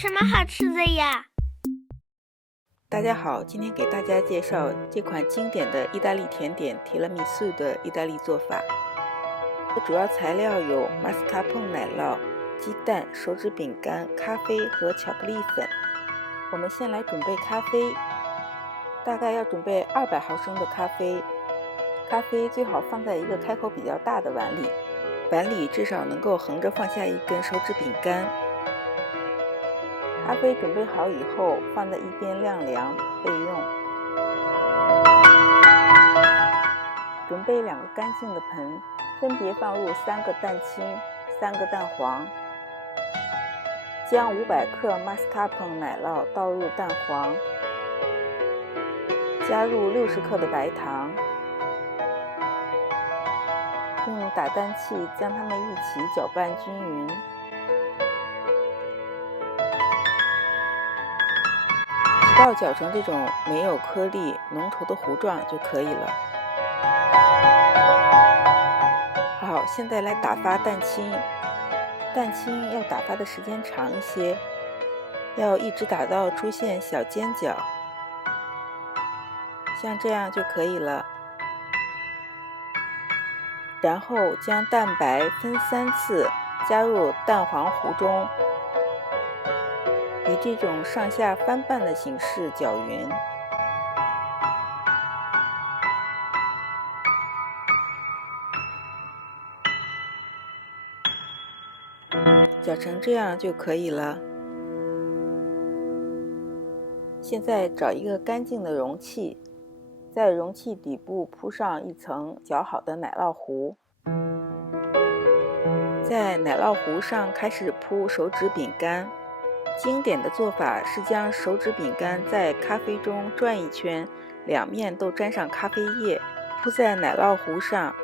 什么好吃的呀？大家好，今天给大家介绍这款经典的意大利甜点提拉米苏的意大利做法。主要材料有马斯卡彭奶酪、鸡蛋、手指饼干、咖啡和巧克力粉。我们先来准备咖啡，大概要准备200毫升的咖啡。咖啡最好放在一个开口比较大的碗里，碗里至少能够横着放下1根手指饼干。咖啡准备好以后，放在一边晾凉备用。准备2个干净的盆，分别放入3个蛋清、3个蛋黄。将500克马斯卡彭奶酪倒入蛋黄，加入60克的白糖，用打蛋器将它们一起搅拌均匀。直到搅成这种没有颗粒、浓稠的糊状就可以了。好，现在来打发蛋清。蛋清要打发的时间长一些，要一直打到出现小尖角，像这样就可以了。然后将蛋白分3次加入蛋黄糊中，以这种上下翻拌的形式搅匀。搅成这样就可以了。现在找一个干净的容器，在容器底部铺上一层搅好的奶酪糊，在奶酪糊上开始铺手指饼干。经典的做法是将手指饼干在咖啡中转一圈，两面都沾上咖啡液，铺在奶酪糊上。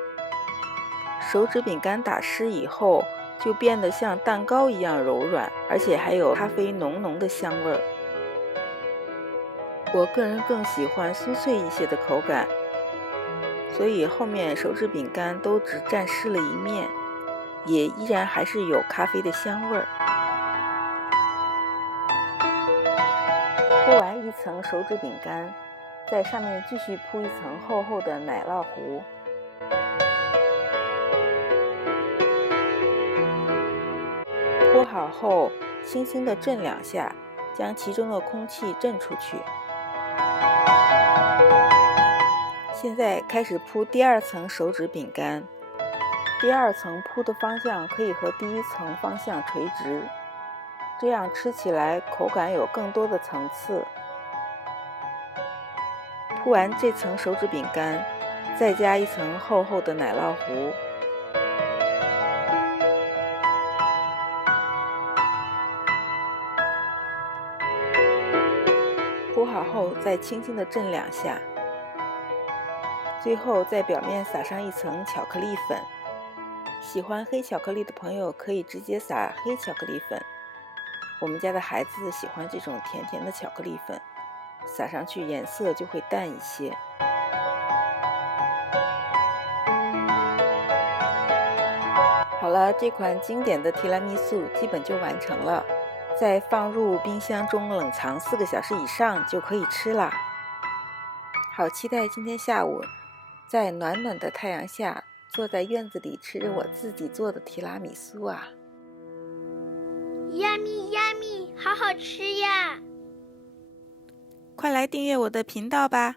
手指饼干打湿以后，就变得像蛋糕一样柔软，而且还有咖啡浓浓的香味儿。我个人更喜欢酥脆一些的口感，所以后面手指饼干都只沾湿了一面，也依然还是有咖啡的香味儿。铺完一层手指饼干，在上面继续铺一层厚厚的奶酪糊。铺好后，轻轻地震2下，将其中的空气震出去。现在开始铺第2层手指饼干。第2层铺的方向可以和第1层方向垂直，这样吃起来口感有更多的层次。铺完这层手指饼干，再加一层厚厚的奶酪糊。铺好后再轻轻地震2下，最后在表面撒上一层巧克力粉。喜欢黑巧克力的朋友可以直接撒黑巧克力粉，我们家的孩子喜欢这种甜甜的巧克力粉，撒上去颜色就会淡一些。好了，这款经典的提拉米苏基本就完成了，再放入冰箱中冷藏4个小时以上就可以吃啦。好期待今天下午在暖暖的太阳下，坐在院子里吃着我自己做的提拉米苏啊。Yummy yummy， 好好吃呀！快来订阅我的频道吧。